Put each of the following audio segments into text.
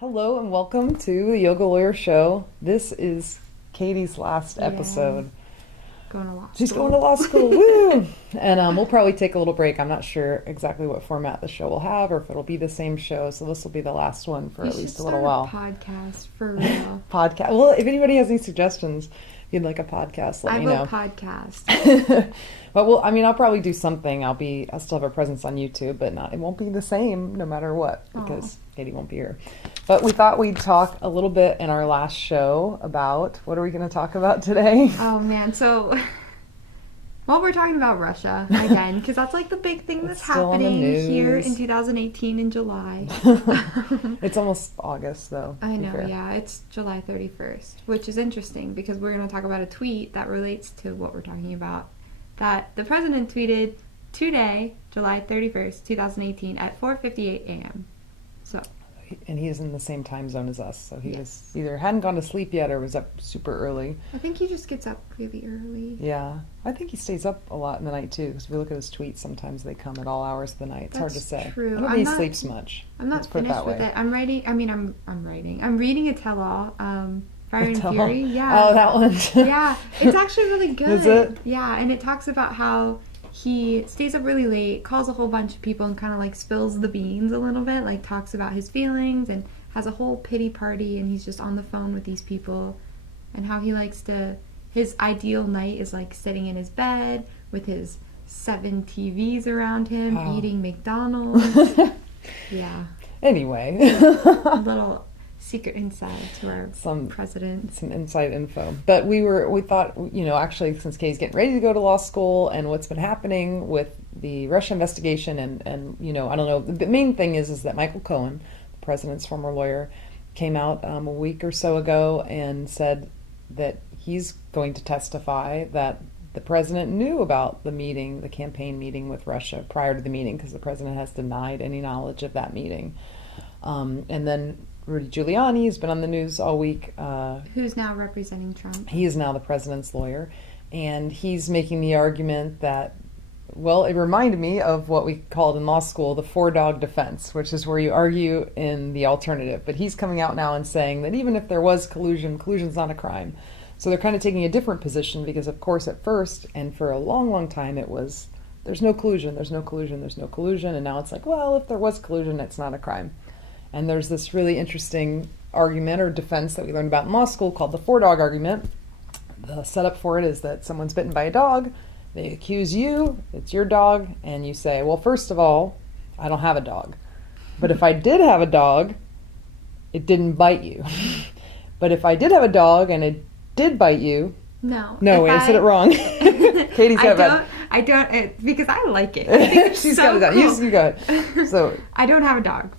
Hello and welcome to the Yoga Lawyer Show. This is Katie's last episode. Going to law school. She's going to law school, woo! And we'll probably take a little break. I'm not sure exactly what format the show will have or if it'll be the same show, so this will be the last one for at least a little while. Podcast, for real. Podcast. Well, if anybody has any suggestions, if you'd like a podcast, let me know. I will podcast. But I'll probably do something. I'll still have a presence on YouTube, but it won't be the same no matter what because Katie won't be here. But we thought we'd talk a little bit in our last show about, what are we going to talk about today? Oh man, we're talking about Russia again, because that's like the big thing that's happening here in 2018 in July. It's almost August though. I know, yeah, it's July 31st, which is interesting because we're going to talk about a tweet that relates to what we're talking about, that the president tweeted today, July 31st, 2018 at 4:58 a.m. And he is in the same time zone as us, so he was either hadn't gone to sleep yet or was up super early. I think he just gets up really early. Yeah, I think he stays up a lot in the night too, because if we look at his tweets, sometimes they come at all hours of the night. It's hard to say. True. I don't think he sleeps much. I'm not finished with it. I'm writing. I'm reading a tell-all. Fire and Fury. Yeah. Oh, that one. Yeah, it's actually really good. Is it? Yeah, and it talks about how he stays up really late, calls a whole bunch of people, and kind of like spills the beans a little bit, like talks about his feelings and has a whole pity party, and he's just on the phone with these people, and how he likes to, his ideal night is like sitting in his bed with his 7 TVs around him, eating McDonald's. Yeah. Anyway. A little secret insight to our president. Some inside info. But we thought, actually, since Kay's getting ready to go to law school and what's been happening with the Russia investigation and I don't know, the main thing is that Michael Cohen, the president's former lawyer, came out a week or so ago and said that he's going to testify that the president knew about the campaign meeting with Russia prior to the meeting, because the president has denied any knowledge of that meeting. And then Rudy Giuliani has been on the news all week. Who's now representing Trump. He is now the president's lawyer. And he's making the argument that, it reminded me of what we called in law school the 4-dog defense, which is where you argue in the alternative. But he's coming out now and saying that even if there was collusion's not a crime. So they're kind of taking a different position because, of course, at first, and for a long, long time, it was, there's no collusion. And now it's like, if there was collusion, it's not a crime. And there's this really interesting argument or defense that we learned about in law school called the 4-dog argument. The setup for it is that someone's bitten by a dog, they accuse you, it's your dog, and you say, well, first of all, I don't have a dog. But if I did have a dog, it didn't bite you. But if I did have a dog and it did bite you... No, I said it wrong. Katie's got it. I don't, because I like it. I think it's She's so got it. cool. You go ahead. So, I don't have a dog.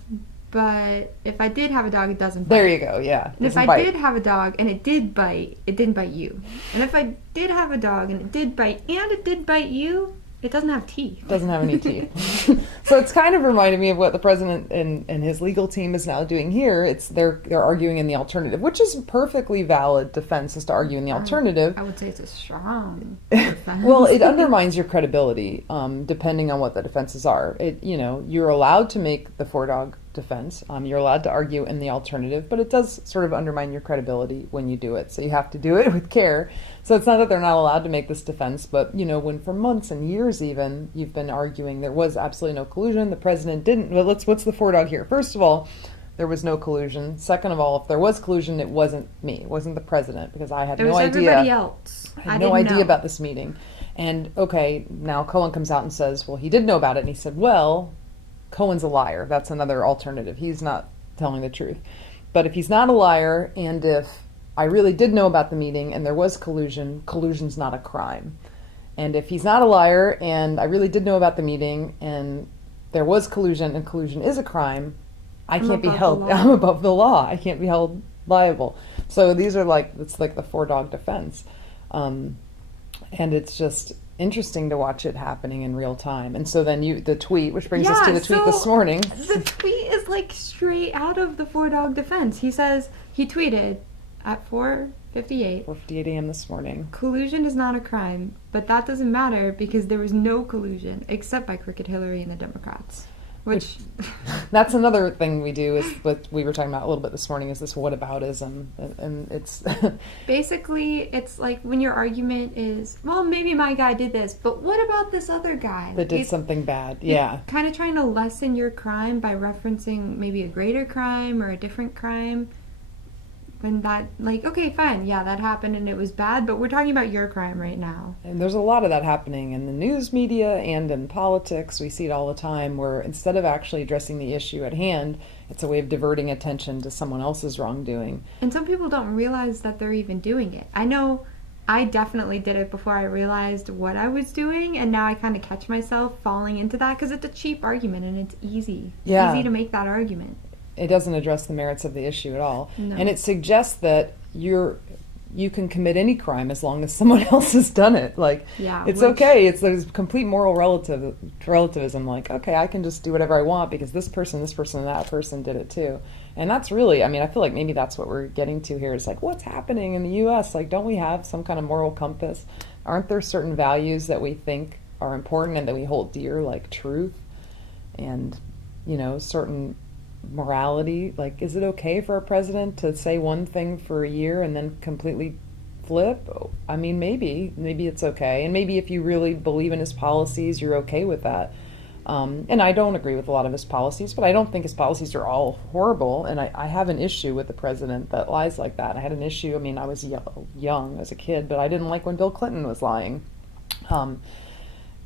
But if I did have a dog, it doesn't bite. There you go, yeah. And if I did have a dog and it did bite, it didn't bite you. And if I did have a dog and it did bite you, it doesn't have teeth. Doesn't have any teeth. So it's kind of reminded me of what the president and his legal team is now doing here. They're arguing in the alternative, which is a perfectly valid defense, is to argue in the alternative. I would say it's a strong defense. Well, it undermines your credibility, depending on what the defenses are. You're allowed to make the 4-dog defense. You're allowed to argue in the alternative, but it does sort of undermine your credibility when you do it. So you have to do it with care. So it's not that they're not allowed to make this defense, but when for months and years even you've been arguing there was absolutely no collusion, the president didn't. Well, what's the 4-dog here? First of all, there was no collusion. Second of all, if there was collusion, it wasn't me. It wasn't the president, because I had no idea. It was everybody else. I had no idea about this meeting. And now Cohen comes out and says, well, he did know about it. And he said, well, Cohen's a liar. That's another alternative. He's not telling the truth. But if he's not a liar, and if I really did know about the meeting and there was collusion's not a crime. And if he's not a liar and I really did know about the meeting and there was collusion and collusion is a crime, I'm above the law. I can't be held liable. So these are it's like the 4-dog defense. And it's just interesting to watch it happening in real time. And so then the tweet, which brings us to the tweet this morning. The tweet is like straight out of the 4-dog defense. He says, he tweeted at 4:58 a.m. this morning. Collusion is not a crime, but that doesn't matter because there was no collusion except by Crooked Hillary and the Democrats. Which That's another thing we do, is what we were talking about a little bit this morning, is this whataboutism. And it's basically, it's like when your argument is, well, maybe my guy did this, but what about this other guy? that did something bad. Yeah. Kind of trying to lessen your crime by referencing maybe a greater crime or a different crime. When that, like, okay, fine, yeah, that happened and it was bad, but we're talking about your crime right now. And there's a lot of that happening in the news media and in politics. We see it all the time, where instead of actually addressing the issue at hand, it's a way of diverting attention to someone else's wrongdoing. And some people don't realize that they're even doing it. I know I definitely did it before I realized what I was doing, and now I kind of catch myself falling into that because it's a cheap argument and it's easy. Yeah. Easy to make that argument. It doesn't address the merits of the issue at all. No. And it suggests that you can commit any crime as long as someone else has done it. Like, Yeah, it's which- okay. There's complete moral relativism. Like, okay, I can just do whatever I want because this person, and that person did it too. And that's really, I feel like maybe that's what we're getting to here. It's like, what's happening in the U.S.? Like, don't we have some kind of moral compass? Aren't there certain values that we think are important and that we hold dear, like truth and, certain morality? Like, is it okay for a president to say one thing for a year and then completely flip? Maybe it's okay, and maybe if you really believe in his policies, you're okay with that. And I don't agree with a lot of his policies, but I don't think his policies are all horrible, and I have an issue with the president that lies like that. I had an issue, I was young as a kid, but I didn't like when Bill Clinton was lying.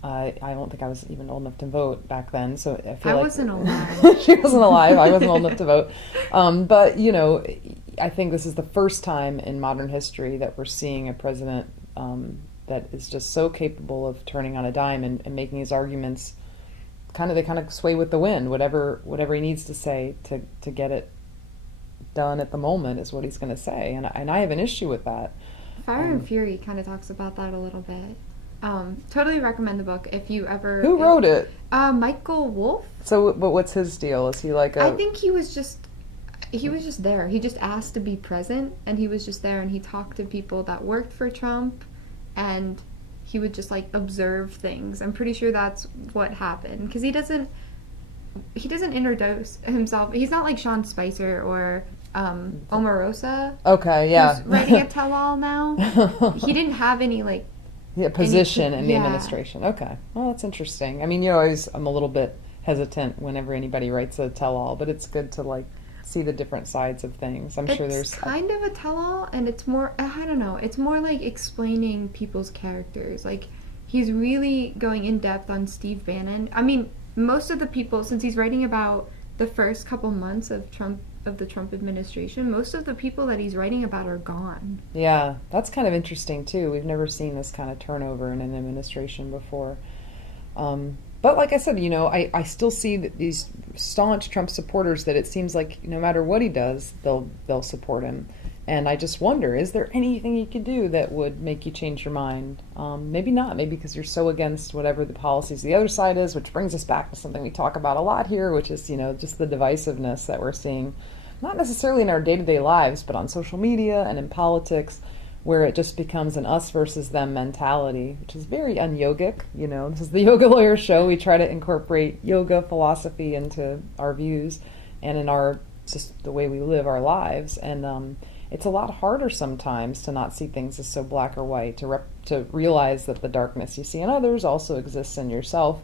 I don't think I was even old enough to vote back then, so I feel I like wasn't alive. she wasn't alive. I wasn't old enough to vote. But I think this is the first time in modern history that we're seeing a president that is just so capable of turning on a dime and making his arguments they kind of sway with the wind. Whatever he needs to say to get it done at the moment is what he's going to say, and I have an issue with that. Fire and Fury kind of talks about that a little bit. Totally recommend the book if you ever. Who wrote it? Michael Wolff. So, but what's his deal? Is he like a? I think he was just there. He just asked to be present, and he was just there, and he talked to people that worked for Trump, and he would just like observe things. I'm pretty sure that's what happened, because he doesn't introduce himself. He's not like Sean Spicer or Omarosa. Okay, yeah. Who's writing a tell-all now. He didn't have any like. Yeah, position in the yeah. administration. Okay. Well, that's interesting. I'm a little bit hesitant whenever anybody writes a tell-all, but it's good to like see the different sides of things. I'm sure there's kind of a tell-all, and it's more, I don't know, it's more like explaining people's characters. Like, he's really going in depth on Steve Bannon. Most of the people, since he's writing about the first couple months of the Trump administration, most of the people that he's writing about are gone. Yeah, that's kind of interesting too. We've never seen this kind of turnover in an administration before. But like I said, I still see that these staunch Trump supporters, that it seems like no matter what he does, they'll support him. And I just wonder, is there anything you could do that would make you change your mind? Maybe not. Maybe because you're so against whatever the policies the other side is, which brings us back to something we talk about a lot here, which is, just the divisiveness that we're seeing, not necessarily in our day-to-day lives, but on social media and in politics, where it just becomes an us versus them mentality, which is very un-yogic. This is the Yoga Lawyer show. We try to incorporate yoga philosophy into our views and in just the way we live our lives. And it's a lot harder sometimes to not see things as so black or white, to realize that the darkness you see in others also exists in yourself,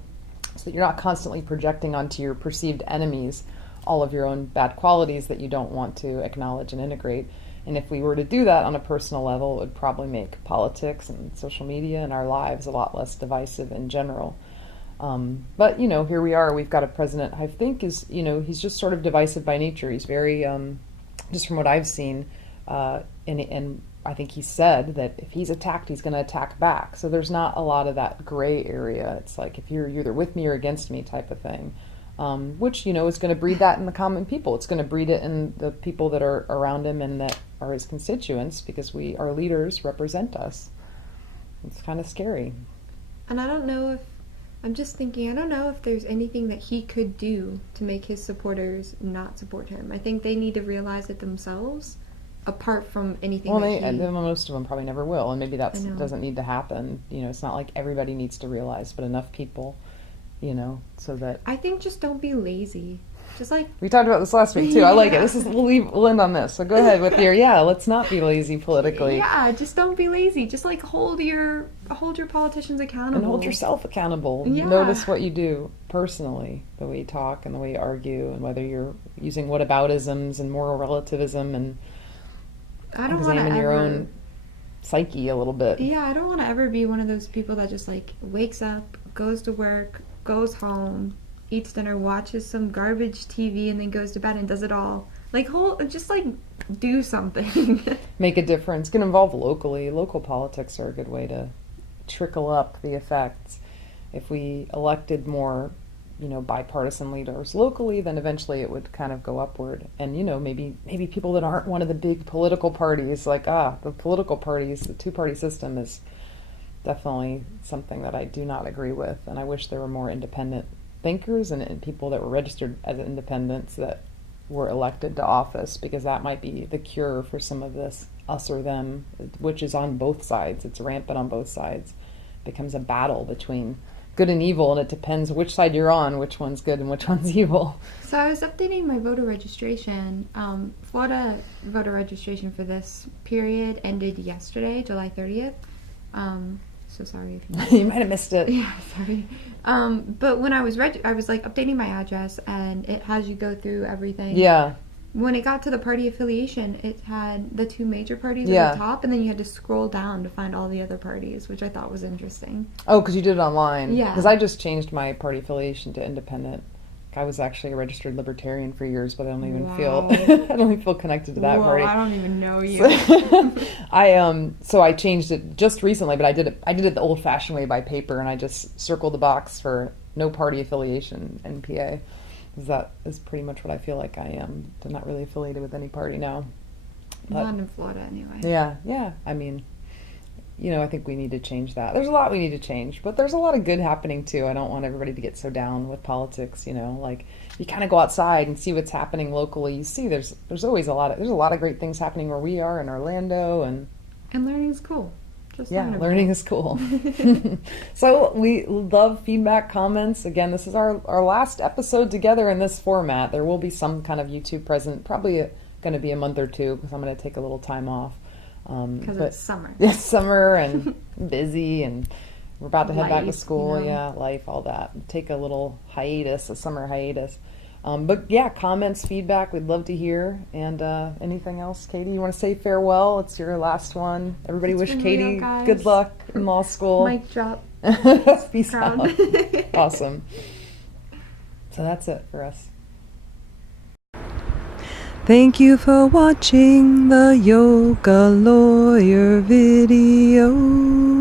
so that you're not constantly projecting onto your perceived enemies all of your own bad qualities that you don't want to acknowledge and integrate. And if we were to do that on a personal level, it would probably make politics and social media and our lives a lot less divisive in general. But, here we are. We've got a president I think is, he's just sort of divisive by nature. He's very, just from what I've seen, and I think he said that if he's attacked, he's going to attack back. So there's not a lot of that gray area. It's like if you're either with me or against me type of thing. Which, is going to breed that in the common people. It's going to breed it in the people that are around him and that are his constituents, because our leaders represent us. It's kind of scary. And I don't know if there's anything that he could do to make his supporters not support him. I think they need to realize it themselves, apart from anything most of them probably never will, and maybe that doesn't need to happen. It's not like everybody needs to realize, but enough people so that I think just don't be lazy. Just like, we talked about this last week too. I like it. We'll end on this. So go ahead with let's not be lazy politically. yeah, just don't be lazy. Just like hold your politicians accountable. And hold yourself accountable. Yeah. Notice what you do personally, the way you talk and the way you argue, and whether you're using whataboutisms and moral relativism, and I don't examine your own psyche a little bit. Yeah, I don't want to ever be one of those people that just like wakes up, goes to work, goes home, eats dinner, watches some garbage TV, and then goes to bed and does it all. Like, just like do something. Make a difference. Get involved locally. Local politics are a good way to trickle up the effects. If we elected more, bipartisan leaders locally, then eventually it would kind of go upward. And, maybe people that aren't one of the big political parties, like, the political parties, the two-party system is definitely something that I do not agree with. And I wish there were more independent thinkers and people that were registered as independents that were elected to office, because that might be the cure for some of this us or them, which is on both sides. It's rampant on both sides. It becomes a battle between good and evil, and it depends which side you're on, which one's good and which one's evil. So I was updating my voter registration. Florida voter registration for this period ended yesterday, July 30th. So sorry if you might have missed it. Yeah, sorry. But when I was I was like updating my address, and it has you go through everything. Yeah. When it got to the party affiliation, it had the two major parties Yeah. at the top, and then you had to scroll down to find all the other parties, which I thought was interesting. Oh, because you did it online. Yeah. Because I just changed my party affiliation to independent. I was actually a registered libertarian for years, but I don't even feel connected to that party. I don't even know you. So I changed it just recently, but I did it the old-fashioned way by paper, and I just circled the box for no party affiliation in PA. Because that is pretty much what I feel like I am. I'm not really affiliated with any party now. But, not in Florida, anyway. Yeah. I mean, I think we need to change that. There's a lot we need to change, but there's a lot of good happening too. I don't want everybody to get so down with politics. Like you kind of go outside and see what's happening locally. You see, there's always a lot of great things happening where we are in Orlando, and learning is cool. Learning is cool. So we love feedback, comments. Again, this is our last episode together in this format. There will be some kind of YouTube present, probably going to be a month or two, because I'm going to take a little time off. Because it's summer. It's summer and busy, and we're about to head back to school. Yeah, life, all that. Take a little hiatus, a summer hiatus. But yeah, comments, feedback, we'd love to hear. And anything else, Katie? You want to say farewell? It's your last one. Everybody wish Katie good luck in law school. Mic drop. Peace out. Awesome. So that's it for us. Thank you for watching the Yoga Lawyer video.